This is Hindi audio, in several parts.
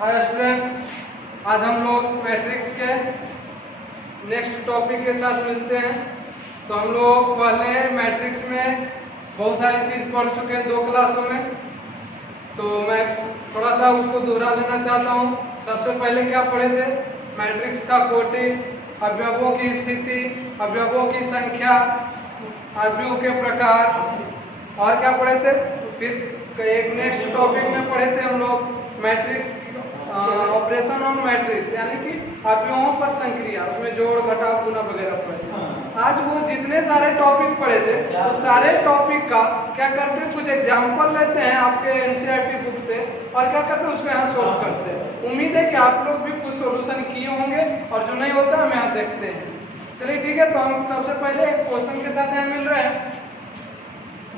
हाय स्टूडेंट्स, आज हम लोग मैट्रिक्स के नेक्स्ट टॉपिक के साथ मिलते हैं। तो हम लोग पहले मैट्रिक्स में बहुत सारी चीज़ पढ़ चुके हैं 2 क्लासों में, तो मैं थोड़ा सा उसको दोहरा देना चाहता हूँ। सबसे पहले क्या पढ़े थे? मैट्रिक्स का कोटि, अवयवों की स्थिति, अवयवों की संख्या, अवयव के प्रकार, और क्या पढ़े थे? फिर एक नेक्स्ट टॉपिक में पढ़े थे हम लोग मैट्रिक्स ऑपरेशन ऑन मैट्रिक्स, यानी कि अवयवों पर संक्रिया, उसमें जोड़ घटाव गुणा वगैरह पढ़े। आज वो जितने सारे टॉपिक पढ़े थे तो सारे टॉपिक का क्या करते हैं, कुछ एग्जाम्पल लेते हैं आपके एनसीईआरटी बुक से और क्या करते हैं उसको यहाँ सोल्व करते हैं। उम्मीद है कि आप लोग भी कुछ सोल्यूशन किए होंगे और जो नहीं होता हम यहाँ देखते हैं। चलिए ठीक है, तो हम सबसे पहले एक क्वेश्चन के साथ यहाँ मिल रहे हैं।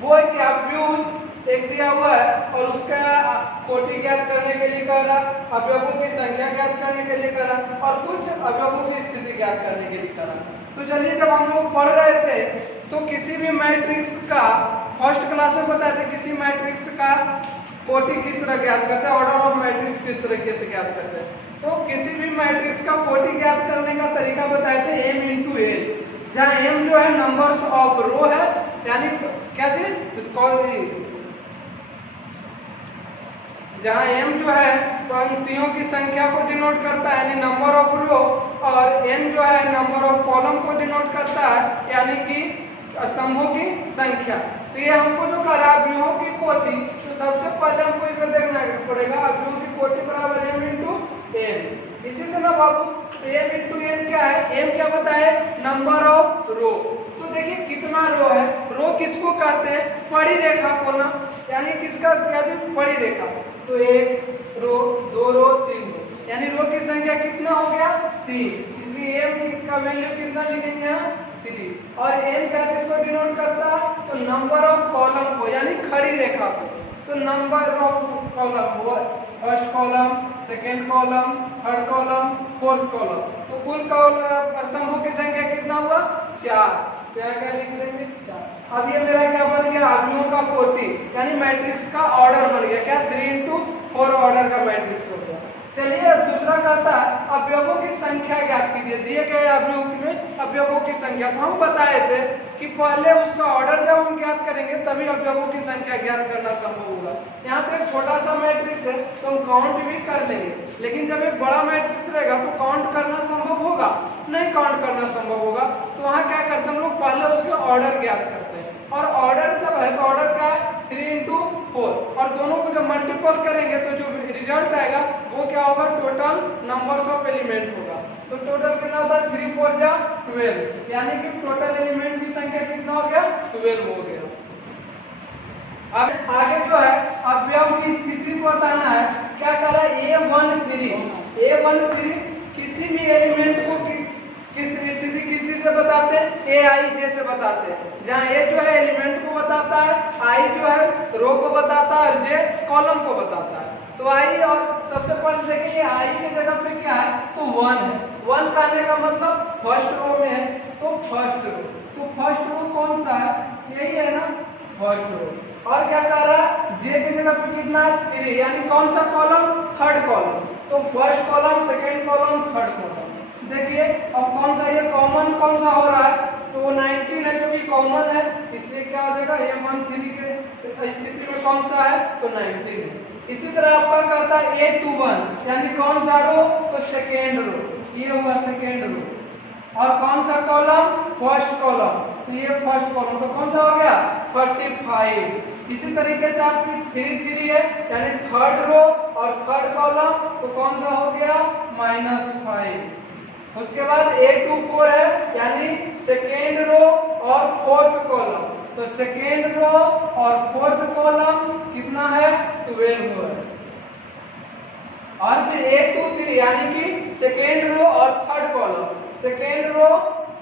वो है कि अवयव एक दिया हुआ है और उसका कोटि ज्ञात करने के लिए कह रहा, अवयवों की संख्या ज्ञात करने के लिए कह रहा और कुछ अवयवों की स्थिति ज्ञात करने के लिए कह रहा। तो चलिए, जब हम लोग पढ़ रहे थे तो किसी भी मैट्रिक्स का फर्स्ट क्लास में बताए थे किसी मैट्रिक्स का कोटि किस तरह ज्ञात करते हैं, ऑर्डर ऑफ मैट्रिक्स किस तरीके से ज्ञात करते हैं। तो किसी भी मैट्रिक्स का कोटि ज्ञात करने का तरीका बताए थे m इंटू एल, जहाँ m जो है नंबर्स ऑफ रो है, यानी क्या चीज, जहाँ m जो है पंक्तियों की संख्या को डिनोट करता है यानी नंबर ऑफ रो, और n जो है नंबर ऑफ कॉलम को डिनोट करता है यानी कि स्तंभों की संख्या। तो ये हमको जो करा अवयवों की कोटि, तो सबसे पहले हमको इसमें देखना पड़ेगा अवयवों की कोटि बराबर m इंटू n। इसी से ना बाबू m इंटू n क्या है, m क्या बताए, नंबर ऑफ रो। तो देखिए कितना रो है, रो किसको कहते हैं, पड़ी रेखा को ना, यानी किसका क्या चीज, पड़ी रेखा। तो 1 रो 2 रो 3 रो, यानी रो की संख्या कितना हो गया 3, इसलिए m का वैल्यू कितना लिखेंगे यहाँ 3। और n क्या चीज को डिनोट करता है, तो नंबर ऑफ कॉलम को, यानी खड़ी रेखा को। तो नंबर ऑफ कॉलम वो first column, second column, third column, fourth column, तो कुल स्तंभों की संख्या कितना हुआ 4। तो यहाँ क्या लिख देंगे 4। अब ये मेरा क्या बन गया, अवयवों का कोटि, यानी मैट्रिक्स का ऑर्डर बन गया, क्या 3 इंटू 4 ऑर्डर का मैट्रिक्स हो गया। चलिए अब दूसरा कहता है अवयवों की संख्या ज्ञात कीजिए। दिए गए अवयव में अवयवों की संख्या, तो हम बताए थे कि पहले उसका ऑर्डर जब हम ज्ञात करेंगे तभी अवयवों की संख्या ज्ञात करना संभव होगा। यहाँ तो एक छोटा सा मैट्रिक्स है तो हम काउंट भी कर लेंगे, लेकिन जब एक बड़ा मैट्रिक्स रहेगा तो काउंट करना संभव होगा नहीं, काउंट करना संभव होगा। तो वहाँ क्या करते हैं हम लोग, पहले उसके ऑर्डर ज्ञात करते हैं, और ऑर्डर जब है तो ऑर्डर क्या है 3 इंटू 4, और दोनों को जब मल्टीपल करेंगे तो जो रिजल्ट आएगा वो क्या होगा, टोटल नंबर्स ऑफ एलिमेंट होगा। तो टोटल कितना होता है 3 4 जा 12, यानी कि टोटल एलिमेंट की संख्या कितना हो गया 12 हो गया। अब आगे जो है अवयव की स्थिति को बताना है, क्या कर रहा है A13 किसी भी एलिमेंट को किस स्थिति किस चीज से बताते हैं, ए आई जे से बताते हैं। जहाँ ए जो है एलिमेंट को बताता है, आई जो है रो को बताता है और जे कॉलम को बताता है। तो आई, और सबसे पहले देखेंगे आई की जगह पे क्या है, तो 1 है। 1 कहने का मतलब फर्स्ट रो में है, तो फर्स्ट रो। तो फर्स्ट रो कौन सा है, यही है ना फर्स्ट रो। और क्या कर रहा है, जे की जगह पे कितना है 3, यानी कौन सा कॉलम, थर्ड कॉलम। तो first column, second column, third column. देखिए अब कौन सा, ये कॉमन कौन सा हो रहा है, तो 19 है, जो कि कॉमन है, इसलिए क्या हो जाएगा A13 के स्थिति में कौन सा है, तो 19 है। इसी तरह आपका कहता है A21, यानी कौन सा रो, तो सेकेंड रो, ये हुआ सेकेंड रो। और कौन सा कॉलम, फर्स्ट कॉलम, तो ये फर्स्ट कॉलम, तो कौन सा हो गया 45। इसी तरीके से आपकी 3 है, यानी थर्ड रो और थर्ड कॉलम, तो कौन सा हो गया -5। उसके बाद A24 है, यानी सेकेंड रो और फोर्थ कॉलम, तो सेकेंड रो और फोर्थ कॉलम कितना है 12 है। और फिर A23 यानी कि सेकेंड रो और third column, second row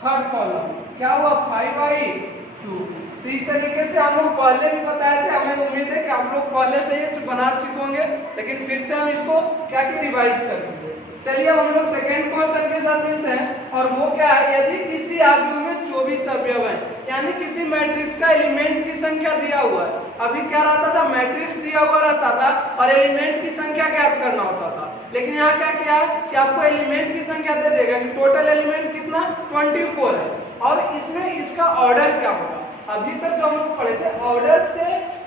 third column, क्या हुआ 5/2। तो इस तरीके से हम लोग पहले भी बताए थे, हमें उम्मीद है कि आप लोग पहले से ये बना चुके होंगे, लेकिन फिर से हम इसको क्या कि रिवाइज करेंगे। चलिए हम लोग सेकेंड क्वेश्चन के साथ मिलते हैं, और वो क्या है, यदि किसी अवयव में 24 अवयव है, यानी किसी मैट्रिक्स का एलिमेंट की संख्या दिया हुआ है। अभी क्या रहता था, मैट्रिक्स दिया हुआ रहता था और एलिमेंट की संख्या ज्ञात करना होता था। लेकिन यहाँ क्या किया है कि आपको एलिमेंट की संख्या दे देगा कि टोटल एलिमेंट कितना 24 है, और इसमें इसका ऑर्डर क्या होगा। अभी तक जो हम लोग पढ़े थे ऑर्डर से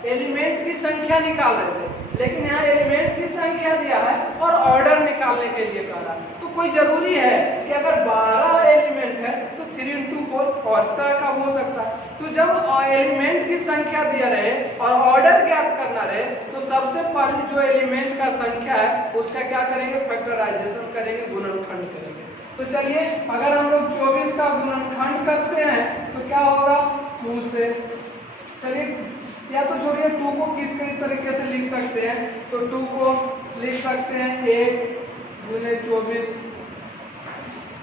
एलिमेंट की संख्या निकाल रहे थे, लेकिन यहाँ एलिमेंट की संख्या दिया है और ऑर्डर निकालने के लिए कह रहा है। तो कोई जरूरी है कि अगर 12 एलिमेंट है तो 3 into 4 और तरह का हो सकता है। तो जब एलिमेंट की संख्या दिया रहे और ऑर्डर ज्ञात करना रहे तो सबसे पहले जो एलिमेंट का संख्या है उसका क्या करेंगे, फैक्टराइजेशन करेंगे, गुणनखंड करेंगे। तो चलिए अगर हम लोग 24 का गुणनखंड करते हैं तो क्या होगा 2 से। चलिए या तो छोड़िए 2 को किस तरीके से लिख सकते हैं, तो 2 को लिख सकते हैं 1 गुने 24,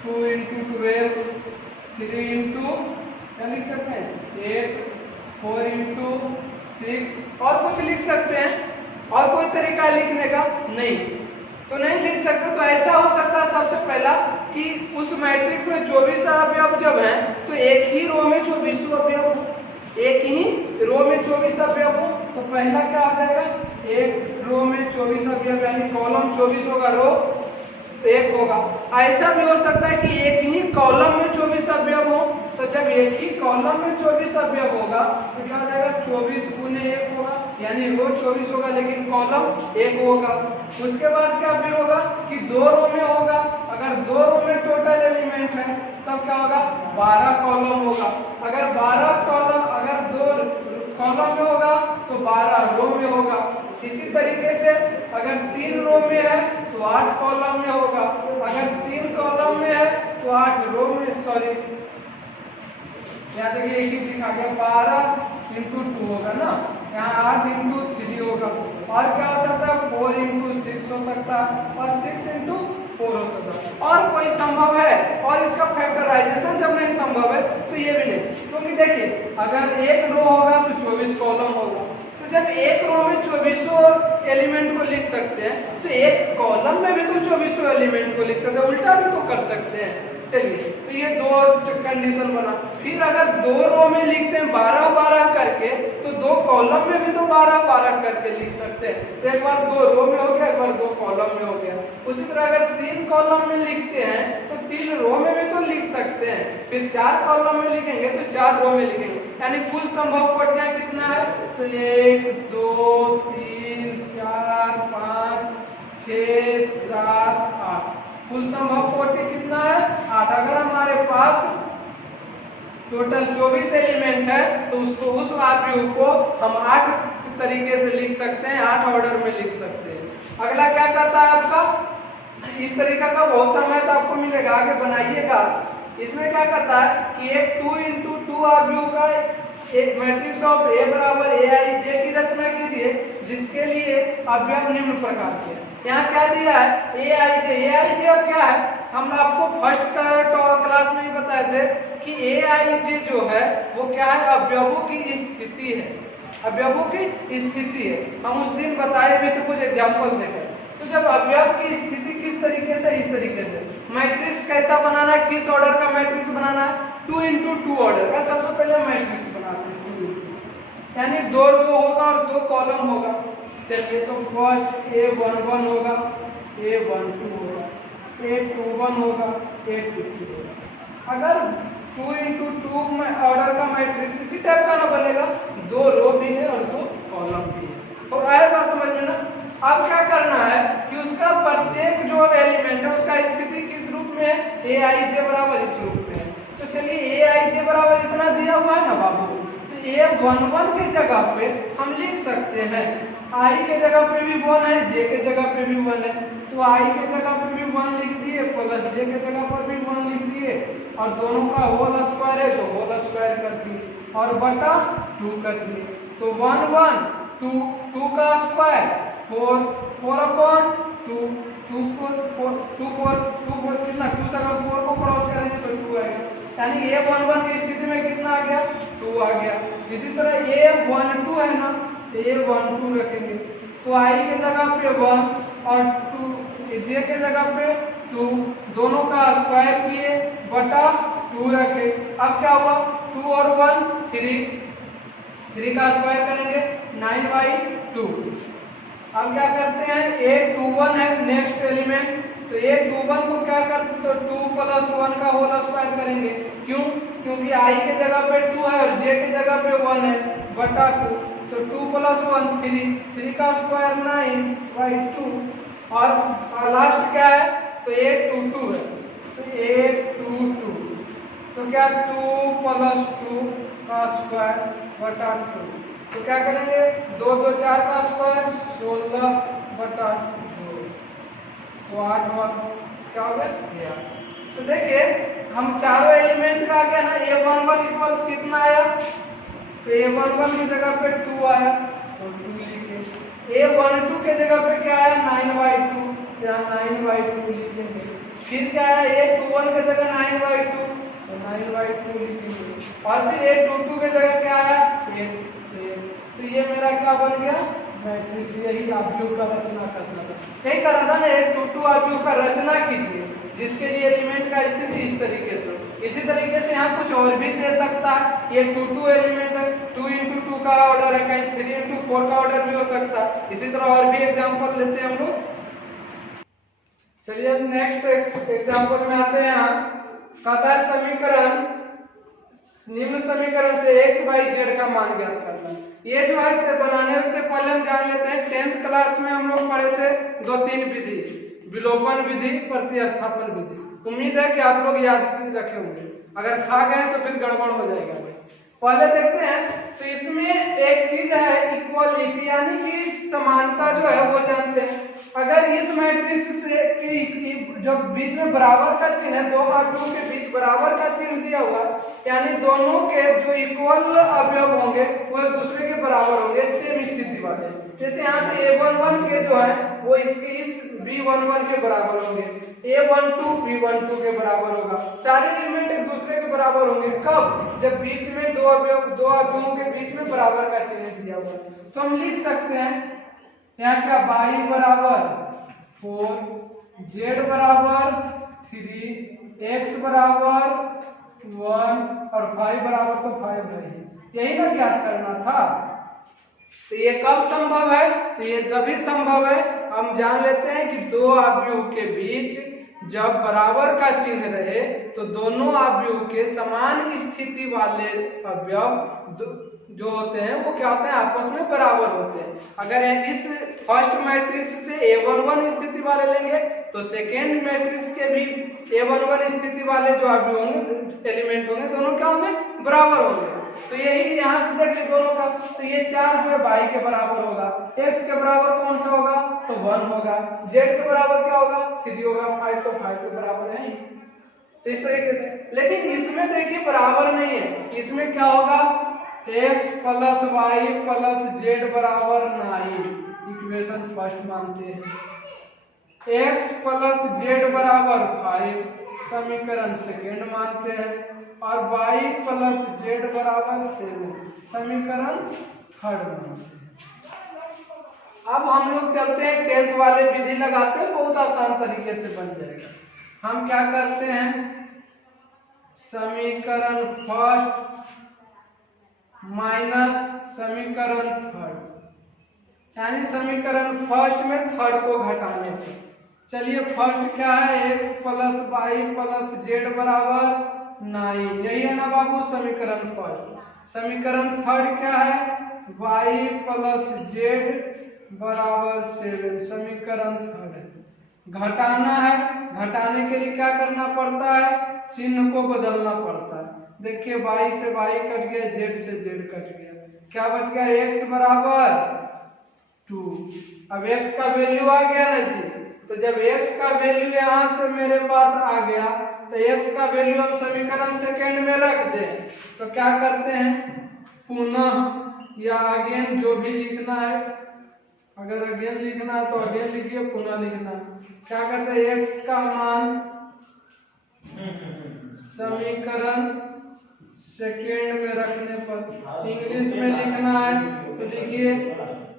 2 into 12, 3 into क्या लिख सकते हैं 8, 4 into 6, और कुछ लिख सकते हैं। और कोई तरीका है लिखने का? नहीं, तो नहीं लिख सकते। तो ऐसा हो सकता है सबसे पहला कि उस मैट्रिक्स में 24 अवयव जब हैं तो एक ही रो में 24 अवयव हो, एक ही रो में 24 अवयव हो। तो पहला क्या आ जाएगा, एक रो में 24 अवयव यानी कॉलम 24 होगा, रो 1 होगा। ऐसा भी हो सकता है कि एक ही कॉलम में 24 अवयव हो, तो जब एक ही कॉलम में 24 अवयव होगा तो क्या हो जाएगा 24 गुने 1 होगा, यानी रो 24 होगा लेकिन कॉलम 1 होगा। उसके बाद क्या फिर होगा कि 2 रो में होगा, अगर 2 रो में टोटल एलिमेंट है तब क्या होगा 12 कॉलम होगा। अगर 12 कॉलम अगर 2 कॉलम में होगा तो 12 रो में होगा। इसी तरीके से अगर 3 रो में है तो 8 कॉलम में होगा, अगर 3 कॉलम में है तो 8 रो में, सॉरी यहाँ देखिए एक ही लिखा गया 12 into 2 होगा ना, यहाँ 8 into 3 होगा, और क्या हो सकता है 4 into 6 हो सकता है, और 6 into 4 हो सकता है। और कोई संभव है, और इसका फैक्टराइजेशन जब नहीं संभव है तो ये भी नहीं, क्योंकि देखिए अगर एक रो होगा तो 24 कॉलम होगा। तो जब एक रो में 24 एलिमेंट को लिख सकते हैं तो एक कॉलम में भी तो 24 एलिमेंट को लिख सकते हैं, उल्टा भी तो कर सकते हैं। चलिए तो ये 2 कंडीशन बना। फिर अगर 2 रो में लिखते हैं 12-12 करके तो 2 कॉलम में भी तो 12-12 करके लिख सकते हैं। तो एक बार 2 रो में हो गया, एक बार 2 कॉलम में हो गया। उसी तरह अगर 3 कॉलम में लिखते हैं तो 3 रो में भी तो लिख सकते हैं, फिर 4 कॉलम में लिखेंगे तो 4 रो में लिखेंगे, यानी कुल संभव कोटियां कितना है, तो 1 2 3 4 5 6 7 8, कुल संभव कोटि कितना है 8। अगर हमारे पास टोटल 24 एलिमेंट है तो उसको उस आव्यूह को हम 8 तरीके से लिख सकते हैं, 8 ऑर्डर में लिख सकते हैं। अगला क्या करता है आपका, इस तरीका का बहुत सा मैथ आपको मिलेगा, आगे बनाइएगा। इसमें क्या करता है कि एक 2 into 2 आव्यूह का एक मैट्रिक्स ऑफ A बराबर AIJ की रचना कीजिए जिसके लिए अवयव निम्न प्रकार के हैं। यहाँ क्या दिया है AIJ अब क्या है, हम आपको फर्स्ट क्लास में ही बताए थे कि AIJ जो है वो क्या है, अवयवों की स्थिति है, अवयवों की स्थिति है। हम उस दिन बताए भी थे, कुछ एग्जाम्पल देकर। तो जब अवयव की स्थिति किस तरीके से, इस तरीके से मैट्रिक्स कैसा बनाना है, किस ऑर्डर का मैट्रिक्स बनाना है, 2 into 2 ऑर्डर का सबसे पहले मैट्रिक्स बनाते हैं 2 into 2, यानी 2 रो होगा और 2 कॉलम होगा। चलिए तो फर्स्ट A11 होगा, A12 होगा, A21 होगा, A22 होगा। अगर 2 into 2 में ऑर्डर का मैट्रिक्स इसी टाइप का ना बनेगा, 2 रो भी है और 2 कॉलम भी है। तो आए बात समझ लेना। अब क्या करना है कि उसका प्रत्येक जो एलिमेंट है उसका स्थिति किस रूप में है, AIJ बराबर इस रूप में है। तो चलिए AIJ बराबर इतना दिया हुआ है ना बाबू, तो A11 के जगह पे हम लिख सकते हैं I के जगह पे भी 1 है, J के जगह पे भी 1 है, तो I के जगह पे भी 1 लिख दिए प्लस J के जगह पर भी 1 लिख दिए, और दोनों का होल स्क्वायर है तो होल स्क्वायर कर दिए और बटा 2 कर दिए। तो 1 1 2, 2 का स्क्वायर 4, 4/2, 2 4 कितना, 2 से अगर 4 को क्रॉस करेंगे तो 2 आएगा, यानी A11 की स्थिति में कितना आ गया 2 आ गया। इसी तरह A12 है ना, तो A12 रखेंगे तो I के जगह पे 1 और 2, J के जगह पे 2, दोनों का स्क्वायर किए बटा 2 रखे। अब क्या हुआ 2 और 1 3 का स्क्वायर करेंगे 9/2, हम क्या करते हैं, A21 है नेक्स्ट एलिमेंट, तो A21 को क्या करते हैं, तो 2 + 1 का होल स्क्वायर करेंगे। क्यों? क्योंकि I के जगह पे 2 है और J के जगह पे 1 है, बटा 2, तो 2 + 1 3, 3 का स्क्वायर 9/2, और लास्ट क्या है, तो A22 है, तो A22, तो क्या 2 + 2 का स्क्वायर बटा 2, तो क्या करेंगे, 2 2 4 का स्क्वायर 16/2, तो 8 और क्या हो गया। तो देखिए हम चारों एलिमेंट का क्या ना, A11 इक्वल्स कितना आया, तो A11 की जगह पे 2 आया, तो 2 लिखे। A12 के जगह पे क्या आया, 9/2, यहाँ 9/2 लिखेंगे। फिर क्या आया, A21 के जगह 9/2, तो 9/2 लिखेंगे। और फिर A22 के जगह क्या आया, 8, तो ये मेरा क्या बन गया, मैट्रिक्स। यही आव्यूह का रचना करना था, यही करा था ना, A22 आव्यूह का रचना कीजिए, जिसके लिए एलिमेंट का स्थिति इस तरीके से। इसी तरीके से यहाँ कुछ और भी दे सकता है, ये 2 एलिमेंट है, 2 × 2 का ऑर्डर है, कहीं 3 × 4 का ऑर्डर भी हो सकता है। इसी तरह और भी एग्जांपल लेते हैं हम लोग। चलिए अब नेक्स्ट एग्जांपल में आते हैं। यहाँ कहता है समीकरण, निम्न समीकरण से x/y/z का मान ज्ञात करना। ये जो है बनाने से पहले हम जान लेते हैं, 10th क्लास में हम लोग पढ़े थे 2-3 विधि, विलोपन विधि, प्रतिस्थापन विधि। उम्मीद है कि आप लोग याद रखे होंगे, अगर खा गए तो फिर गड़बड़ हो जाएगा। पहले देखते हैं, तो इसमें एक चीज है इक्वालिटी, यानी कि समानता जो है वो जानते हैं। अगर इस मैट्रिक्स से कि जब बीच में बराबर का चिन्ह है, दो आव्यूहों के बीच बराबर का चिन्ह दिया हुआ, यानी दोनों के जो इक्वल अवयव होंगे वो एक दूसरे के बराबर होंगे, सेम स्थिति वाले। जैसे यहाँ से A11 के जो है वो इसके इस B11 के बराबर होंगे, A12 B12 के बराबर होगा, सारे एलिमेंट एक दूसरे के बराबर होंगे। कब? जब बीच में दो अवयवों के बीच में बराबर का चिन्ह दिया हुआ। तो हम लिख सकते हैं यहाँ क्या, y बराबर 4, z बराबर 3, x बराबर 1 और y बराबर तो 5 है। यही ना ज्ञात करना था। तो ये कब संभव है, तो ये तभी संभव है, हम जान लेते हैं कि दो आव्यूह के बीच जब बराबर का चिन्ह रहे तो दोनों आव्यूह के समान स्थिति वाले अवयव जो होते हैं वो क्या होते हैं, आपस में बराबर होते हैं। अगर इस फर्स्ट मैट्रिक्स से A11 स्थिति वाले लेंगे तो सेकेंड मैट्रिक्स के भी A11 स्थिति वाले जो आव्यूह होंगे, एलिमेंट होंगे, दोनों क्या होंगे, बराबर होंगे। तो यही यहाँ से देखिए दोनों का, तो ये 4 जो है y के बराबर होगा, x के बराबर कौन सा होगा, तो 1 होगा, z के बराबर क्या होगा, 3 होगा, 5 तो 5 के बराबर है। तो इस तरीके से, लेकिन इसमें देखिए बराबर नहीं है, इसमें क्या होगा, x + y + z बराबर 9, इक्वेशन फर्स्ट मानते हैं। x + z बराबर 5, समीकरण सेकेंड मानते हैं, और y + z बराबर 7, समीकरण थर्ड मानते हैं। अब हम लोग चलते हैं 10th वाले विधि लगाते हैं, बहुत आसान तरीके से बन जाएगा। हम क्या करते हैं, समीकरण फर्स्ट माइनस समीकरण थर्ड, यानी समीकरण फर्स्ट में थर्ड को घटाने पर। चलिए फर्स्ट क्या है, x + y + z बराबर 9, यही है ना बाबू समीकरण फर्स्ट। समीकरण थर्ड क्या है, y + z बराबर 7, समीकरण थर्ड। घटाना है, घटाने के लिए क्या करना पड़ता है, चिन्ह को बदलना पड़ता है। देखिए y से y कट गया, z से z कट गया, क्या बच गया, x बराबर 2। अब x का वैल्यू आ गया ना जी, तो जब x का वैल्यू यहाँ से मेरे पास आ गया तो x का वैल्यू हम समीकरण सेकेंड में रख दें, तो क्या करते हैं, पुनः या अगेन जो भी लिखना है, अगर अगेन लिखना है तो अगेन लिखिए, पुनः लिखना है। क्या करते हैं, x का मान समीकरण सेकेंड में रखने पर, इंग्लिश में लिखना है तो लिखिए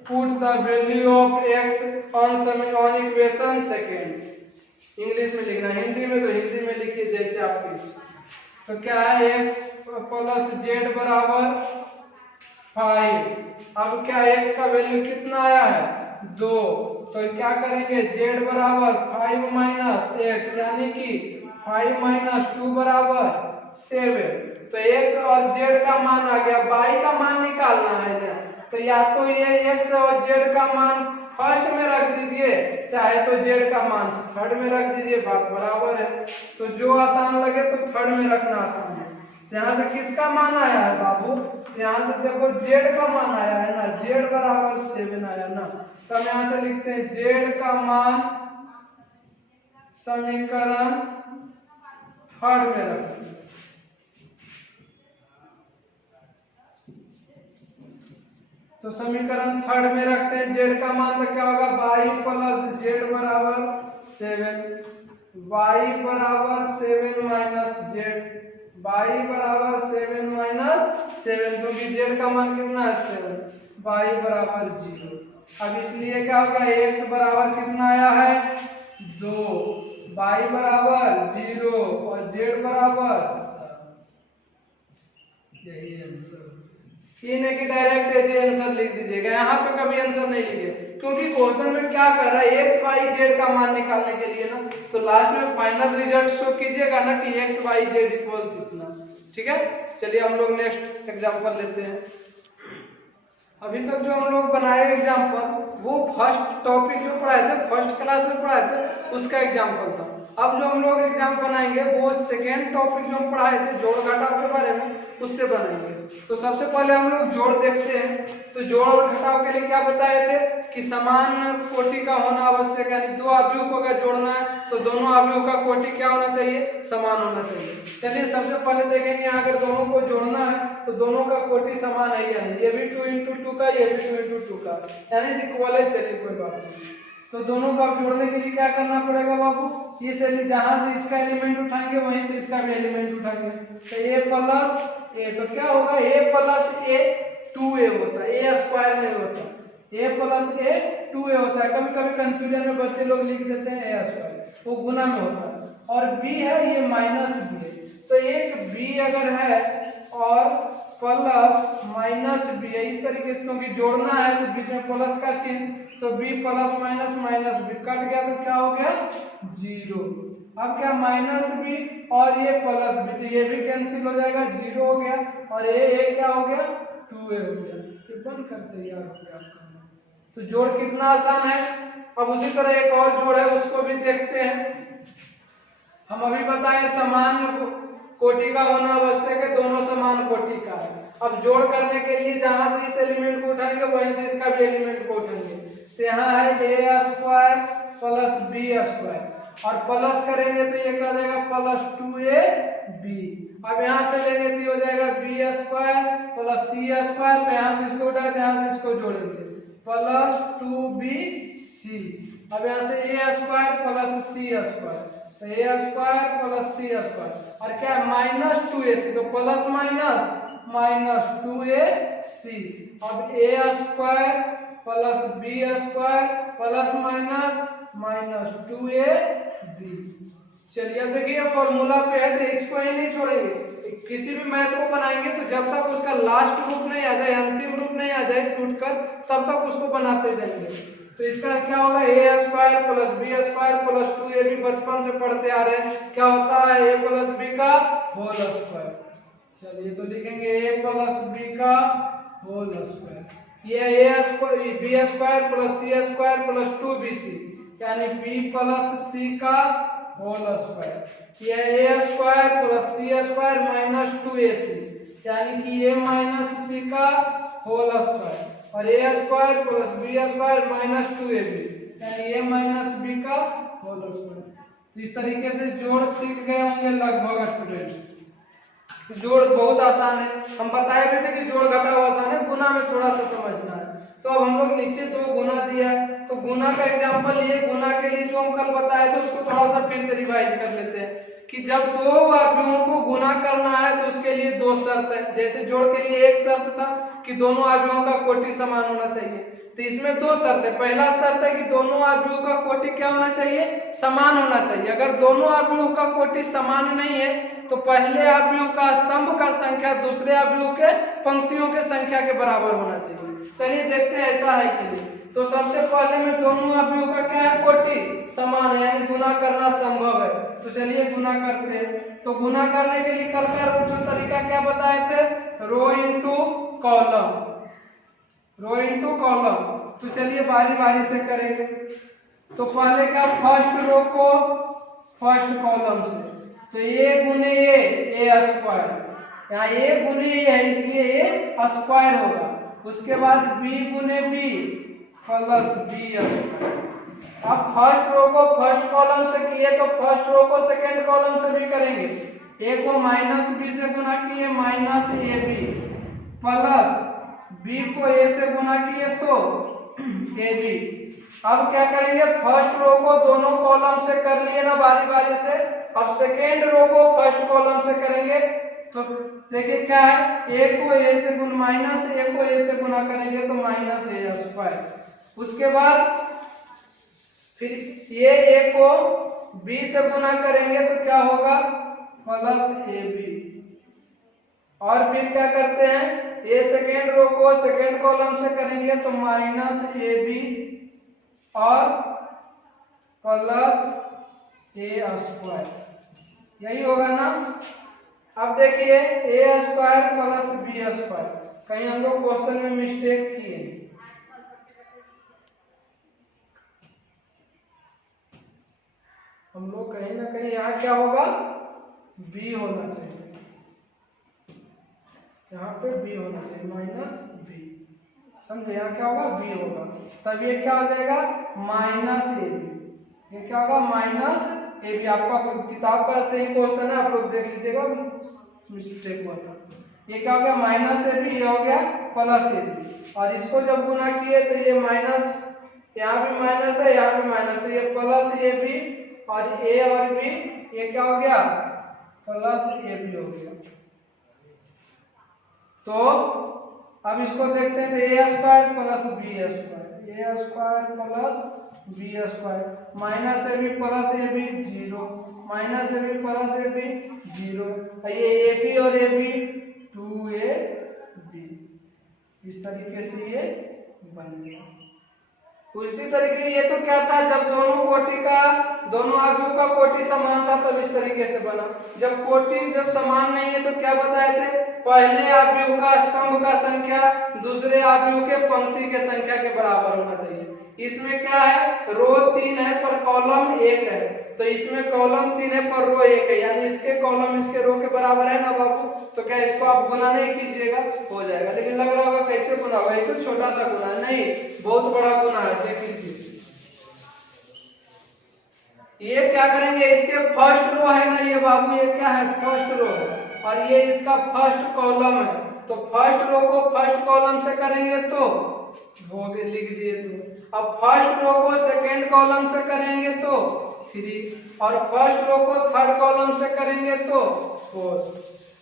put the value of x on equation second. English में लिखना है, हिंदी में तो हिंदी में लिखिए जैसे आपकी। तो क्या है, x + z बराबर 5। अब क्या x का वैल्यू कितना आया है, 2, तो क्या करेंगे z बराबर 5 माइनस एक्स, यानी कि 5 माइनस 2 बराबर 7। तो x और z का मान आ गया, y का मान निकालना है ना, तो या तो ये x और z का मान फर्स्ट में रख दीजिए, चाहे तो z का मान थर्ड में रख दीजिए, बात बराबर है। तो जो आसान लगे तो थर्ड में रखना आसान है। यहाँ से किसका मान आया है बाबू, यहाँ से देखो z का मान आया है ना, z बराबर 7 आया ना, तो हम यहाँ से लिखते हैं z का मान समीकरण थर्ड में रखते हैं। तो समीकरण थर्ड में रखते हैं, z का मान तो क्या होगा, y प्लस z बराबर 7, y बराबर 7 माइनस z, y बराबर 7 माइनस 7, क्योंकि z का मान कितना है 7, y बराबर 0। अब इसलिए क्या होगा, x बराबर कितना आया है 2, y बराबर 0 और z बराबर, यही आंसर। ये नहीं कि डायरेक्ट ऐसे आंसर लिख दीजिएगा, यहाँ पे कभी आंसर नहीं लिखे, क्योंकि क्वेश्चन में क्या कर रहा है, एक्स वाई जेड का मान निकालने के लिए ना, तो लास्ट में फाइनल रिजल्ट शो कीजिएगा ना कि एक्स वाई जेड इक्वल्स इतना। ठीक है, चलिए हम लोग नेक्स्ट एग्जांपल लेते हैं। अभी तक जो हम लोग बनाए एग्जांपल वो फर्स्ट टॉपिक जो पढ़ाए थे, फर्स्ट क्लास में पढ़ाए थे, उसका एग्जांपल था। अब जो हम लोग एग्जाम बनाएंगे वो सेकेंड टॉपिक जो हम पढ़ाए थे जोड़ घटाव के बारे में, उससे बनाएंगे। तो सबसे पहले हम लोग जोड़ देखते हैं। तो जोड़ और घटाव के लिए क्या बताए थे कि समान कोटि का होना आवश्यक है, यानी दो अवयव को अगर जोड़ना है तो दोनों अवयव का कोटि क्या होना चाहिए, समान होना चाहिए। चलिए सबसे पहले देखेंगे, अगर दोनों को जोड़ना है तो दोनों का कोटि समान है या नहीं। ये भी 2 into 2 का, ये भी 2 into 2 का, यानी इक्वल है। चलिए कोई बात नहीं। तो दोनों का जोड़ने के लिए क्या करना पड़ेगा बाबू, ये से जहां से इसका एलिमेंट उठाएंगे वहीं से इसका भी एलिमेंट उठाएंगे। तो a प्लस a, तो क्या होगा, a प्लस a 2a होता है, a स्क्वायर नहीं होता, a प्लस a 2a होता है। कभी कभी कंफ्यूजन में बच्चे लोग लिख देते हैं a स्क्वायर, वो गुना में होता है। और b है, ये माइनस b है। तो एक b अगर है और प्लस माइनस बी है, इस तरीके से, क्योंकि जोड़ना है तो बीच में प्लस का चिन्ह, तो b plus minus minus B cut गया तो क्या हो गया 0। अब क्या माइनस बी और ये प्लस बी, तो ये भी कैंसिल हो जाएगा, 0 हो गया, और ये क्या हो गया 2a हो गया। ये बंद कर तैयार हो गया आपका। तो जोड़ कितना आसान है। अब उसी तरह एक और जोड़ है, उसको भी देखते हैं। हम अभी बताए समान कोटि का होना आवश्यक है, दोनों समान कोटि का है। अब जोड़ करने के लिए जहां से इस एलिमेंट को उठाएंगे वहीं से इसका भी एलिमेंट को उठाएंगे। तो यहाँ है a square plus b square, और प्लस करेंगे तो ये क्या हो जाएगा प्लस 2ab। अब यहाँ से लेंगे तो ये हो जाएगा b square plus c square, तो यहाँ से इसको उठाए तो यहाँ से इसको जोड़ेंगे प्लस 2bc। अब यहाँ से a square plus c square, तो a square plus c square, और क्या है माइनस 2ac, तो प्लस माइनस माइनस 2ac। अब a square plus b square plus minus minus 2ab। चलिए अब देखिए फॉर्मूला पे है तो इसको ही नहीं छोड़ेंगे, किसी भी मैथ को बनाएंगे तो जब तक उसका लास्ट रूप नहीं आ जाए, अंतिम रूप नहीं आ जाए टूटकर, तब तक उसको बनाते जाएंगे। तो इसका क्या होगा a square plus b square plus 2ab, बचपन से पढ़ते आ रहे हैं, क्या होता है a प्लस b का होल स्क्वायर। चलिए तो लिखेंगे a प्लस b का होल स्क्वायर, ये a square b square plus c square plus 2bc, यानी b प्लस c का होल स्क्वायर, ये a square plus c square minus 2ac, यानी कि a माइनस c का होल स्क्वायर, और a square plus b square minus 2ab, यानी a माइनस b का होल स्क्वायर। तो इस तरीके से जोड़ सीख गए होंगे लगभग स्टूडेंट। जोड़ बहुत आसान है, हम बताए भी थे कि जोड़ घटाव आसान है, गुना में थोड़ा सा समझना है। तो अब हम लोग नीचे 2 गुना दिया है, तो गुना का एग्जांपल ये, गुना के लिए जो हम कल बताए थे उसको थोड़ा सा फिर से रिवाइज कर लेते हैं कि जब दो अवयवों को गुना करना है तो उसके लिए 2 शर्त है। जैसे जोड़ के लिए एक शर्त था कि दोनों अवयवों का कोटि समान होना चाहिए, तो इसमें 2 शर्त है। पहला शर्त है कि दोनों अवयवों का कोटि क्या होना चाहिए, समान होना चाहिए। अगर दोनों अवयवों का कोटि समान नहीं है तो पहले अवयव का स्तंभ का संख्या दूसरे अवयव के पंक्तियों के संख्या के बराबर होना चाहिए। चलिए देखते हैं ऐसा है कि नहीं। तो सबसे पहले में दोनों अवयव का क्या है, कोटि समान है, यानी गुना करना संभव है। तो चलिए गुना करते हैं। तो गुना करने के लिए कल का जो तरीका क्या बताए थे, रो इनटू कॉलम, रो इनटू कॉलम। तो चलिए बारी बारी से करेंगे। तो पहले क्या, फर्स्ट रो को फर्स्ट कॉलम से, तो ए गुने ए स्क्वायर, यहाँ ए गुने ए है इसलिए ए स्क्वायर होगा। उसके बाद बी गुने बी प्लस बी स्क्वायर। अब फर्स्ट रो को फर्स्ट कॉलम से किए तो फर्स्ट रो को सेकंड कॉलम से भी करेंगे। ए को माइनस बी से गुना किए minus A B, plus B को ए से गुना किए तो ए बी। अब क्या करेंगे, फर्स्ट रो को दोनों कॉलम से कर लिए ना बारी बारी से, अब सेकेंड रो को फर्स्ट कॉलम से करेंगे। तो देखिए क्या है, ए को ए से गुना माइनस ए को ए से गुना करेंगे तो माइनस ए स्क्वायर। उसके बाद फिर ये ए को बी से गुना करेंगे तो क्या होगा, प्लस ए बी। और फिर क्या करते हैं, ए सेकेंड रो को सेकेंड कॉलम से करेंगे तो माइनस ए बी और प्लस ए स्क्वायर, यही होगा ना। अब देखिए ए स्क्वायर प्लस बी स्क्वायर, कहीं हम लोग क्वेश्चन में मिस्टेक किए, हम लोग कहीं ना कहीं यहाँ क्या होगा, बी होना चाहिए, यहाँ पे बी होना चाहिए माइनस बी, समझे, यहाँ क्या होगा बी होगा। तब ये क्या हो जाएगा माइनस ए बी, ये क्या होगा माइनस ए बी। आपका किताब का सही क्वेश्चन है, आप लोग देख लीजिएगा, मिस्टेक हुआ था। ये क्या हो गया माइनस ए बी, ये हो गया प्लस ए बी। और इसको जब गुना किए तो ये माइनस, यहाँ भी माइनस है यहाँ भी माइनस, तो ये प्लस ए बी और ए और बी, ये क्या हो गया प्लस ए बी हो गया। तो अब इसको देखते हैं, तो A square plus B square, A square plus B square, minus A B plus A B zero, minus A B plus A B zero, ये ए बी और ए बी 2ab, इस तरीके से ये बन गया। उसी तरीके ये तो क्या था, जब दोनों कोटि का दोनों अवयव का कोटि समान था तब इस तरीके से बना। जब कोटि जब समान नहीं है तो क्या बताए थे, पहले अवयव का स्तंभ का संख्या दूसरे अवयव के पंक्ति के संख्या के बराबर होना चाहिए। इसमें क्या है, रो 3 है पर कॉलम 1 है, तो इसमें कॉलम 3 है पर रो 1 है, यानी इसके कॉलम इसके रो के बराबर है ना बाबू। तो क्या इसको आप गुना नहीं कीजिएगा, हो जाएगा। लेकिन लग रहा होगा कैसे गुना होगा, ये तो छोटा सा गुना है, नहीं बहुत बड़ा गुना है। देख लीजिए ये क्या करेंगे, इसके फर्स्ट रो है ना ये बाबू, ये क्या है फर्स्ट रो है और ये इसका फर्स्ट कॉलम है, तो फर्स्ट रो को फर्स्ट कॉलम से करेंगे तो हो गए, लिख दिए। तो अब फर्स्ट रो को सेकेंड कॉलम से करेंगे तो 3 और फर्स्ट रो को थर्ड कॉलम से करेंगे तो 4।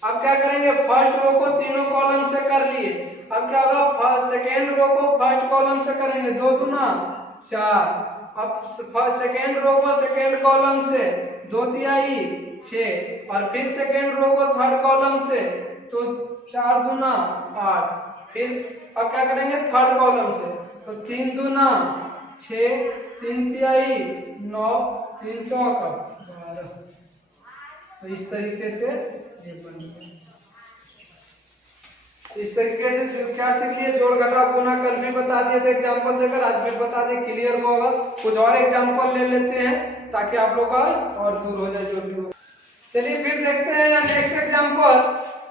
अब क्या करेंगे, फर्स्ट रो को तीनों कॉलम से कर लिए, अब क्या होगा सेकेंड रो को फर्स्ट कॉलम से करेंगे, 2 दूना 4। अब सेकेंड रो को सेकेंड कॉलम से 2 तिहाई 6 और फिर सेकेंड रो को थर्ड कॉलम से तो 4 दूना 8। फिर अब क्या करेंगे थर्ड कॉलम से, तो 3 दूना 6, 3 तिहाई 9, 3 चौका 12। तो इस तरीके से ये बन गया। इस तरीके से जो क्या सीख लिए, जोड़ घटाव गुना कल भी बता दिए थे एग्जांपल देकर, आज भी बता दिए, क्लियर होगा। कुछ और एग्जांपल ले लेते हैं ताकि आप लोग का और दूर हो जाए जो भी हो। चलिए फिर देखते हैं नेक्स्ट एग्जांपल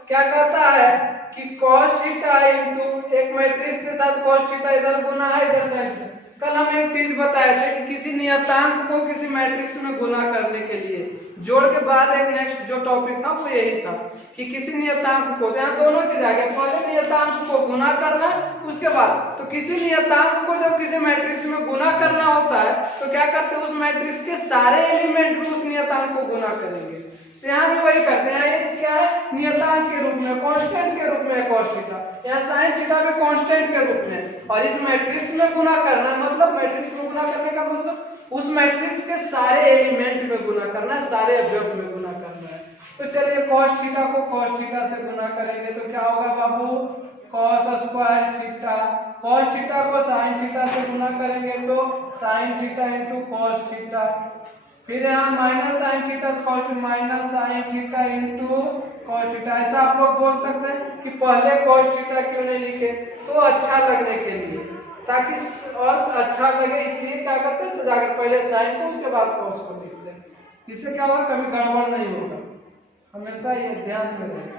क्या कहता है कि cos थीटा इनटू एक मैट्रिक्स के साथ cos थीटा इधर गुना है इधर साइन है। कल हम एक चीज बताए थे कि किसी नियतांक को किसी मैट्रिक्स में गुना करने के लिए जोड़ के बाद एक नेक्स्ट जो टॉपिक था वो यही था कि किसी नियतांक को, यहाँ दोनों चीज आ गए, पहले नियतांक को गुना करना, उसके बाद तो किसी नियतांक को जब किसी मैट्रिक्स में गुना करना होता है तो क्या करते हैं, उस मैट्रिक्स के सारे एलिमेंट में उस नियतांक को गुना करेंगे। तो यहाँ भी वही करते हैं, ये क्या है नियतांक के रूप में, कांस्टेंट के रूप में cos थीटा, यहाँ sin थीटा भी कांस्टेंट के रूप में, और इस मैट्रिक्स में गुना करना मतलब मैट्रिक्स में गुना करने का मतलब उस मैट्रिक्स के सारे एलिमेंट में गुना करना है, सारे अवयव में गुना करना है। तो चलिए cos थीटा को cos थीटा से गुना करेंगे तो क्या होगा बाबू, cos square theta, cos theta को sin थीटा से गुना करेंगे तो sin theta into cos theta, फिर यहाँ minus sine theta minus sine theta into cos theta. ऐसा आप लोग बोल सकते हैं कि पहले cos थीटा क्यों नहीं लिखे, तो अच्छा लगने के लिए, ताकि और अच्छा लगे इसलिए क्या करते हैं सजाकर पहले साइन को उसके बाद cos को लिखते हैं। इससे क्या होगा, कभी गड़बड़ नहीं होगा, हमेशा ये ध्यान में रहेगा।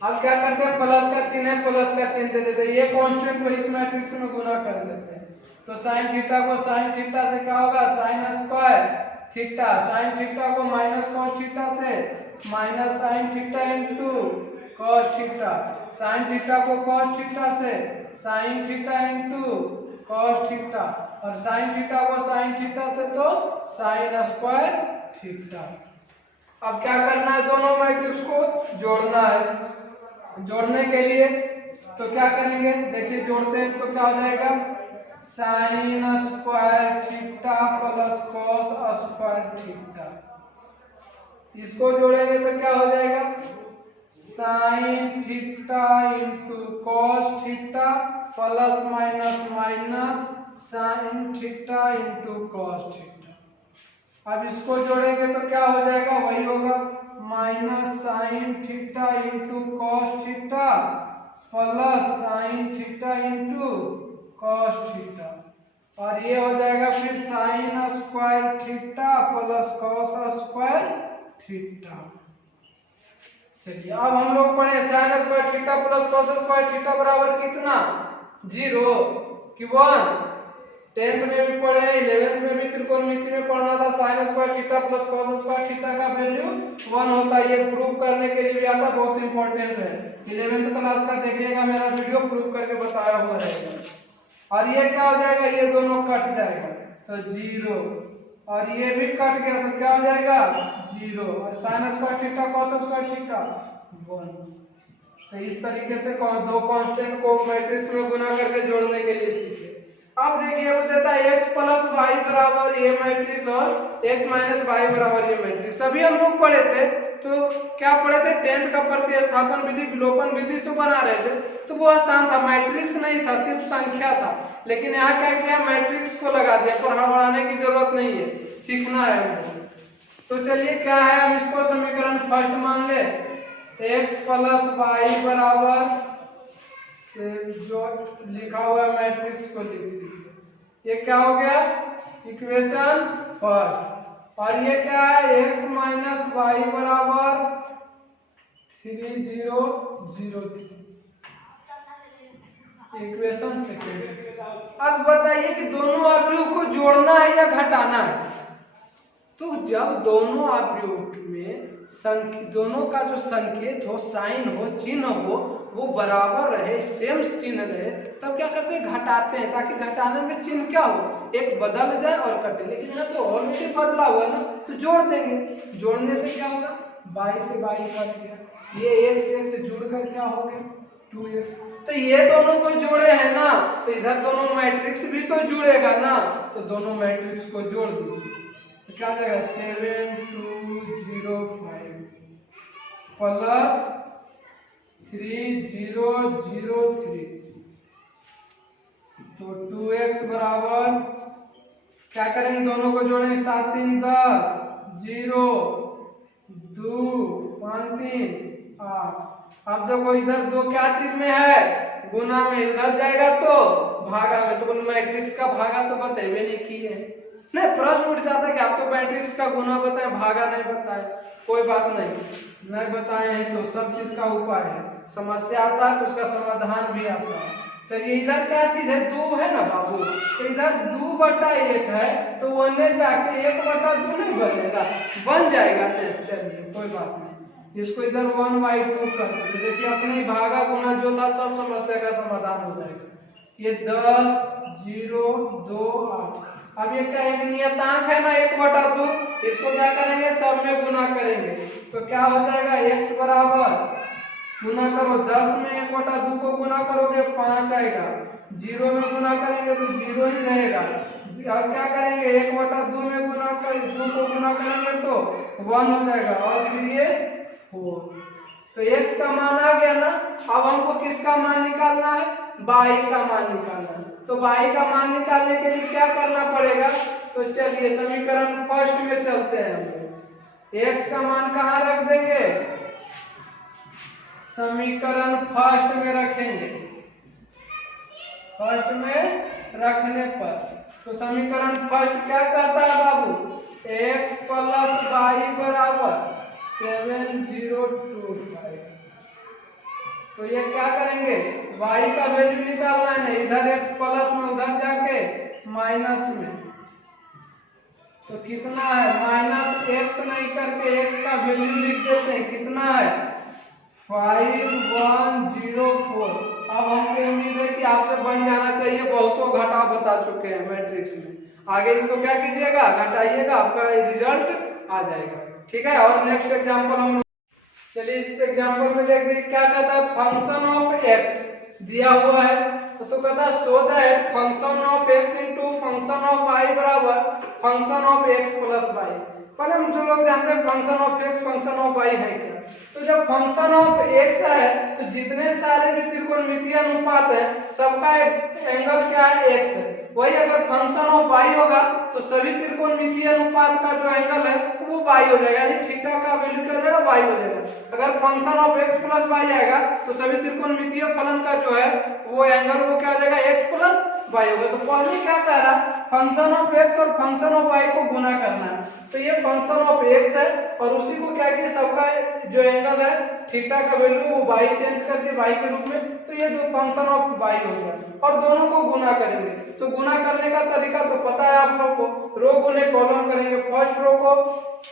अब क्या करते हैं, प्लस का चिन्ह है, प्लस का चिन्ह दे देते हैं, ये कांस्टेंट को इस मैट्रिक्स में गुना कर देते हैं। तो साइन थीटा को साइन थीटा से क्या होगा, sine square theta, sine theta को माइनस कॉस थीटा से minus sine theta into cos theta, sine theta को कॉस थीटा से sine theta into cos theta, और साइन थीटा को साइन थीटा से तो साइन स्क्वायर थीटा। अब क्या करना है, दोनों मैट्रिक्स को जोड़ना है। जोड़ने के लिए तो क्या करेंगे, देखिए जोड़ते हैं तो क्या हो जाएगा, sine square theta plus cos square theta. इसको जोड़ेंगे तो क्या हो जाएगा, sine theta into cos theta plus minus minus sine theta into cos theta. अब इसको जोड़ेंगे तो क्या हो जाएगा, वही होगा minus sine theta into cos theta plus sine theta into cos theta, और ये हो जाएगा फिर sine square theta plus cos square theta. चलिए अब हम लोग पढ़े sine square theta plus cos square theta बराबर कितना, 0 कि 1। 10th में भी पढ़े, 11th में भी त्रिकोणमिति में पढ़ना था, sine square theta plus cos square theta का वैल्यू 1 होता है। ये प्रूव करने के लिए भी आता, बहुत इंपॉर्टेंट है। 11th क्लास का देखिएगा, मेरा वीडियो प्रूव करके बताया हुआ रहेगा। और ये क्या हो जाएगा, ये दोनों कट जाएगा तो 0, और ये भी कट गया तो क्या हो जाएगा 0, और sine square theta cos square theta 1। तो इस तरीके से दो कांस्टेंट को मैट्रिक्स में गुना करके जोड़ने के लिए सीखे। अब देखिए वो देता है x प्लस वाई बराबर ये मैट्रिक्स और x माइनस वाई बराबर ये मैट्रिक्स, सभी हम लोग पढ़े थे। तो क्या पढ़े थे, 10th का प्रतिस्थापन विधि विलोपन विधि से बना रहे थे, तो वो आसान था, मैट्रिक्स नहीं था, सिर्फ संख्या था। लेकिन यहाँ क्या किया, मैट्रिक्स को लगा दिया, पर बढ़ाने की जरूरत नहीं है, सीखना है हमको। तो चलिए क्या है, हम इसको समीकरण फर्स्ट मान ले, x प्लस वाई बराबर से जो लिखा हुआ मैट्रिक्स को लिख दीजिए। ये क्या हो गया, इक्वेशन फर्स्ट, और ये क्या है, x माइनस वाई बराबर 3 0 0 3, इक्वेशन सेकेंड। अब बताइए कि दोनों अवयव को जोड़ना है या घटाना है। तो जब दोनों अवयव में दोनों का जो संकेत हो, साइन हो, चिन्ह हो, वो बराबर रहे, सेम चिन्ह रहे, तब क्या करते हैं, घटाते हैं, ताकि घटाने में चिन्ह क्या हो, एक बदल जाए और कटे। लेकिन यहाँ तो ऑलरेडी बदला हुआ ना, तो जोड़ देंगे। जोड़ने से क्या होगा, 22 से 22 कट गया, ये 1 से 1 से जुड़कर क्या हो गया 2x। तो ये दोनों को जोड़े हैं ना, तो इधर दोनों मैट्रिक्स भी तो जुड़ेगा ना, तो दोनों मैट्रिक्स को जोड़ दीजिए। तो क्या हो जाएगा 7 2 0 5 प्लस 3 0 0 3, तो 2x बराबर क्या करेंगे, दोनों को जोड़ेंगे, 7 3 10 0 2 5 3 8। अब देखो इधर दो क्या चीज में है, गुना में, इधर जाएगा तो भागा में, तो मैट्रिक्स का भागा तो बताए नहीं किए, नहीं प्रश्न उठ जाता है कि आप तो मैट्रिक्स का गुना बताए, भागा नहीं बताए। कोई बात नहीं बताए हैं तो सब चीज का उपाय है, समस्या आता है तो उसका समाधान भी आता है। चलिए इधर क्या चीज है, 2 है ना बाबू, तो इधर 2/1 है, तो वने जाके 1/2 नहीं बनेगा, बन जाएगा। चलिए कोई बात नहीं, इसको इधर 1/2 कर दो, देखिए अपने ही भागा गुना जो था सब समस्या का समाधान हो जाएगा। ये 10 0 2 8। अब ये क्या, एक नियतांक है ना 1/2, इसको क्या करेंगे, सब में गुना करेंगे, तो क्या हो जाएगा, x बराबर गुना करो 10 में 1/2 को गुना करोगे 5 आएगा, 0 में गुना करेंगे तो 0 ही रहेगा, और क्या करेंगे 1/2 में गुना कर 2 को गुना करेंगे तो 1 हो जाएगा, और फिर ये 4। तो x का मान आ गया ना। अब हमको किसका मान निकालना है, y का मान निकालना है। तो y का मान निकालने के लिए क्या करना पड़ेगा, तो चलिए समीकरण फर्स्ट में चलते हैं। हम x का मान कहाँ रख देंगे, समीकरण फर्स्ट में रखेंगे। फर्स्ट में रखने पर तो समीकरण फर्स्ट क्या कहता है बाबू, x प्लस वाई बराबर 7025। तो ये क्या करेंगे, y का वैल्यू निकालना है ना, इधर x प्लस में उधर जाके माइनस में, तो कितना है माइनस x नहीं करके x का वैल्यू लिख देते हैं, कितना है 5104। अब हमको उम्मीद है कि आपसे बन जाना चाहिए, बहुतों घटाव बता चुके हैं मैट्रिक्स में। आगे इसको क्या कीजिएगा, घटाइएगा, आपका रिजल्ट आ जाएगा। ठीक है, और नेक्स्ट एग्जांपल हम, चलिए इस एग्जांपल में देख देखिए क्या कहता है, फंक्शन ऑफ x दिया हुआ है तो कहता है so that function of x into function of y बराबर function of x plus y। पहले हम जो लोग जानते हैं function of x function of y है क्या, तो जब फंक्शन ऑफ x है तो जितने सारे भी त्रिकोणमितीय अनुपात है सबका एंगल क्या है, x है। वही अगर फंक्शन ऑफ y होगा तो सभी त्रिकोणमितीय अनुपात का जो एंगल है वो y हो जाएगा, यानी थीटा का वैल्यू क्या हो जाएगा, y हो जाएगा। अगर function of x plus y आएगा तो सभी त्रिकोणमितीय फलन का जो है वो एंगल वो क्या हो जाएगा, x प्लस y होगा। तो पहले क्या कह रहा, फंक्शन ऑफ x और फंक्शन ऑफ y को गुना करना है। तो ये फंक्शन ऑफ x है और उसी को क्या किया, सबका जो एंगल है थीटा का वैल्यू वो y चेंज कर दिया y के रूप में, तो ये जो फंक्शन ऑफ y हो गया। और दोनों को गुना करेंगे, तो गुना करने का तरीका तो पता है आप लोग को, रो गुने कॉलम करेंगे। फर्स्ट रो को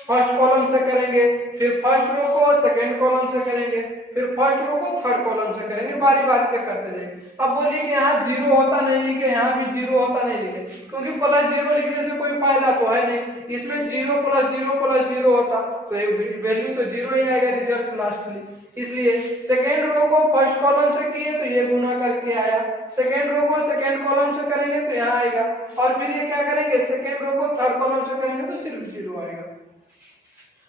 फर्स्ट कॉलम से करेंगे, फिर फर्स्ट रो को सेकंड कॉलम से करेंगे, फिर फर्स्ट रो को थर्ड कॉलम से करेंगे, बारी बारी से करते जाएंगे। अब बोलिए कि यहाँ जीरो होता नहीं लिखे, यहाँ भी जीरो होता नहीं लिखे, क्योंकि प्लस जीरो लिखने से कोई फायदा तो है नहीं। इसमें जीरो प्लस जीरो होता तो वैल्यू तो जीरो ही आएगा रिजल्ट लास्टली। इसलिए सेकेंड रो को फर्स्ट कॉलम से किए तो ये गुना करके आया, सेकेंड रो को सेकेंड कॉलम से करेंगे तो यहाँ आएगा, और फिर ये क्या करेंगे सेकेंड रो को थर्ड कॉलम से करेंगे तो सिर्फ जीरो आएगा।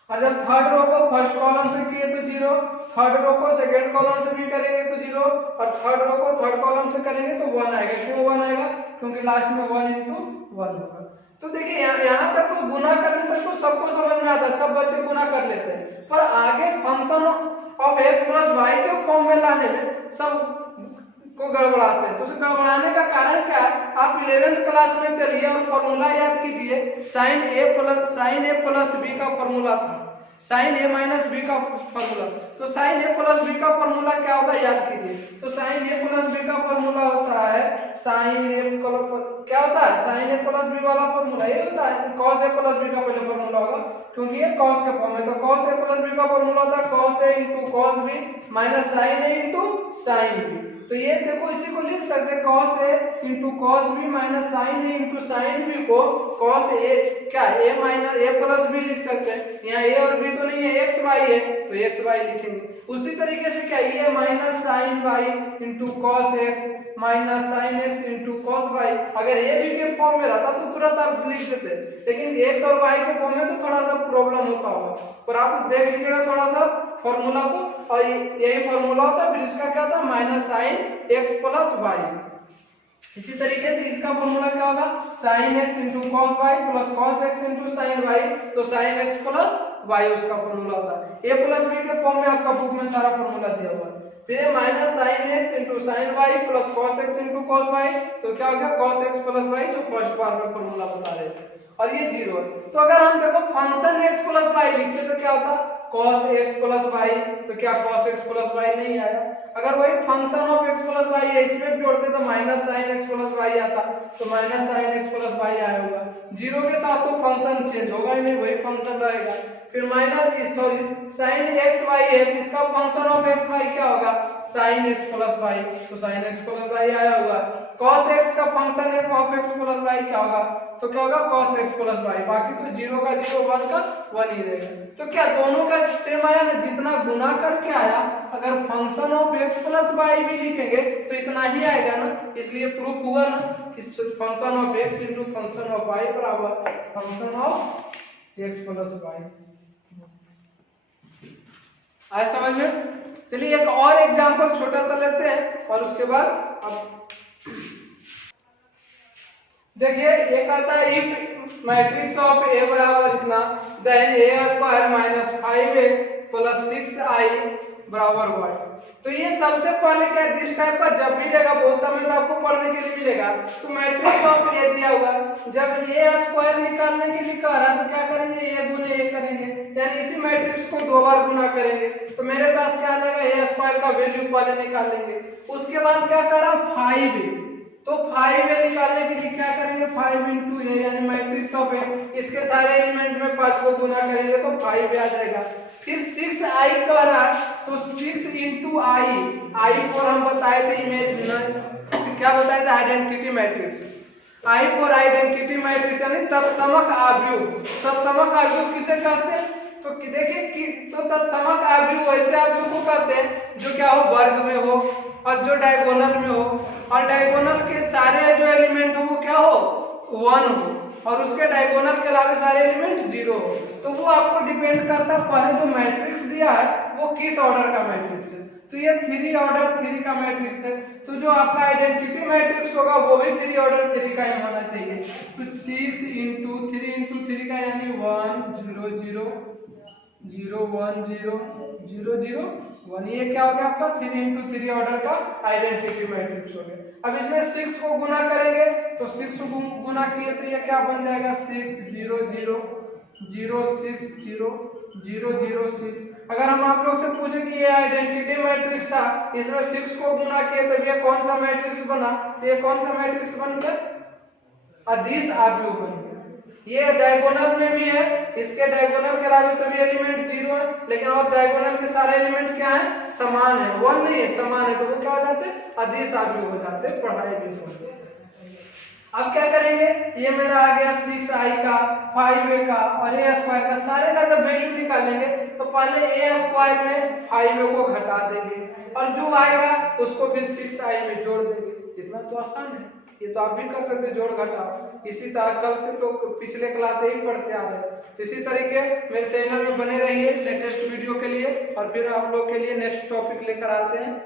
और जब थर्ड रो को फर्स्ट कॉलम से किए तो जीरो, थर्ड रो को सेकेंड कॉलम से भी करेंगे तो जीरो, और थर्ड रो को थर्ड कॉलम से करेंगे तो वन आएगा। क्यों वन आएगा, क्योंकि लास्ट में 1 × 1 होगा। तो देखिए यहाँ तक तो गुना करने तक तो सबको समझ में आता है, सब बच्चे गुना कर लेते हैं, पर आगे function of x plus y के फॉर्म में लाने में सब को गड़बड़ाते हैं। तो उसे गड़बड़ाने का कारण क्या है, आप 11th क्लास में चलिए और फॉर्मूला याद कीजिए, साइन ए प्लस बी का फॉर्मूला था, साइन ए माइनस बी का फॉर्मूला। तो साइन ए प्लस बी का फॉर्मूला क्या होता है याद कीजिए, तो साइन ए प्लस बी का फॉर्मूला होता है साइन ए क्या होता है, साइन ए प्लस बी वाला फॉर्मूला ये होता है, कॉस ए प्लस बी का पहले फॉर्मूला होगा क्योंकि ये कॉस का फॉर्म है। तो कॉस ए प्लस बी का फॉर्मूला होता है cos A into cos B minus sine A into sine B. तो ये देखो इसी को लिख सकते हैं cos A into cos B minus sine A into sine B को कॉस ए क्या A minus A plus B लिख सकते हैं। यहाँ ए और बी तो नहीं है, एक्स वाई है तो एक्स वाई लिखेंगे। उसी तरीके से क्या ये minus sine y into cos x minus sine x into cos y, अगर ए बी के फॉर्म में रहता तो तुरंत आप लिख देते, लेकिन एक्स और वाई के फॉर्म में तो थोड़ा सा प्रॉब्लम होता होगा, पर आप देख लीजिएगा थोड़ा सा फॉर्मूला को, और यही फॉर्मूला होता है। फिर इसका क्या होता है minus sine x plus y. इसी तरीके से इसका फॉर्मूला क्या होगा sine x into cos y plus cos x into sine y, तो साइन एक्स प्लस वाई उसका फॉर्मूला होता है। ए प्लस बी के फॉर्म में आपका बुक में सारा फॉर्मूला दिया हुआ है। फिर minus sine x into sine y plus cos x into cos y, तो क्या हो गया कॉस एक्स प्लस वाई, जो फर्स्ट बार में फॉर्मूला बता रहे थे, और ये जीरो है। तो अगर हम देखो फंक्शन एक्स प्लस वाई लिखते तो क्या होता cos x प्लस वाई, तो क्या cos x प्लस वाई नहीं आया। अगर वही function of x plus y है इसमें जोड़ते तो minus sine x plus y आता, तो minus sine x plus y आया होगा। जीरो के साथ तो फंक्शन चेंज होगा ही नहीं, वही फंक्शन रहेगा। फिर minus sorry sine x y है तो इसका फंक्शन ऑफ x वाई क्या होगा साइन x प्लस वाई, तो साइन x प्लस वाई आया हुआ। cos x का फंक्शन है ऑफ x प्लस वाई क्या होगा, तो क्या होगा cos x प्लस वाई, बाकी तो जीरो का जीरो वन का वन ही रहेगा। तो क्या दोनों का सेम आया ना, जितना गुना करके आया अगर function of x plus y भी लिखेंगे तो इतना ही आएगा ना, इसलिए प्रूफ हुआ ना कि function of x into function of y बराबर function of x plus y. आए समझ में? चलिए एक और एग्जांपल छोटा सा लेते हैं और उसके बाद अब देखिए ये कहता है इफ मैट्रिक्स ऑफ ए बराबर इतना then A square minus 5a plus 6i बराबर 1। तो ये सबसे पहले क्या जिस टाइप का जब भी रहेगा बहुत समय तो आपको पढ़ने के लिए मिलेगा। तो मैट्रिक्स ऑफ ए दिया हुआ, जब ए स्क्वायर निकालने के लिए कह रहा है तो क्या करेंगे, ए गुने ए करेंगे, यानी इसी मैट्रिक्स को 2 बार गुना करेंगे। तो मेरे पास क्या आ जाएगा, ए स्क्वायर का वैल्यू पहले निकाल लेंगे। उसके बाद क्या कर रहा हूं 5a, तो 5a निकालने के लिए क्या करेंगे 5 इंटू ए यानी मैट्रिक्स ऑफ ए, इसके सारे एलिमेंट में 5 को गुना करेंगे तो 5 आ जाएगा। फिर 6i कह रहा है तो 6 इंटू आई फॉर हम बताए थे इमेज क्या बताए थे identity matrix, I for identity matrix यानी तत्समक आव्यूह। तत्समक आव्यूह किसे कहते हैं, तो देखिए कि तो तत्समक आव्यूह वैसे आव्यूह को कहते हैं जो क्या हो वर्ग में हो और जो डायगोनल में हो, और डायगोनल के सारे जो एलिमेंट हो वो क्या हो 1 हो और उसके डायगोनल के अलावा सारे एलिमेंट 0 हो। तो वो आपको डिपेंड करता है पहले जो मैट्रिक्स दिया है वो किस ऑर्डर का मैट्रिक्स है। तो ये 3 ऑर्डर 3 का मैट्रिक्स है, तो जो आपका आइडेंटिटी मैट्रिक्स होगा वो भी 3 ऑर्डर 3 का ही होना चाहिए। तो 6 इंटू 3 का यानी 1 0 0 0 1 0 0 0 1, ये क्या हो गया आपका 3 इंटू 3 ऑर्डर का आइडेंटिटी मैट्रिक्स हो गया। अब इसमें 6 को गुना करेंगे तो 6 को गुना किए तो ये क्या बन जाएगा 6 0 0 0 6 0 0 0 6। अगर हम आप लोग से पूछे कि ये आइडेंटिटी मैट्रिक्स था, इसमें 6 को गुना किए तो ये कौन सा मैट्रिक्स बना, तो ये कौन सा मैट्रिक्स बन गया अदिश आव्यूह बन गया। ये डायगोनल में भी है, इसके डायगोनल के अलावा सभी एलिमेंट 0 है, लेकिन और डायगोनल के सारे एलिमेंट क्या है समान है, 1 नहीं है समान है, तो वो क्या हो जाते अदिश आव्यूह हो जाते, पढ़ाई भी होती है। अब क्या करेंगे, ये मेरा आ गया 6i का 5a का और a स्क्वायर का, सारे का जब वैल्यू निकालेंगे तो पहले a स्क्वायर में 5a को घटा देंगे और जो आएगा उसको फिर 6i में जोड़ देंगे। इतना तो आसान है, ये तो आप भी कर सकते जोड़ घटाव। इसी तरह कल से तो पिछले क्लास से ही पढ़ते आ रहे हैं। इसी तरीके मेरे चैनल में बने रहिए लेटेस्ट वीडियो के लिए और फिर आप लोग के लिए नेक्स्ट टॉपिक लेकर आते हैं।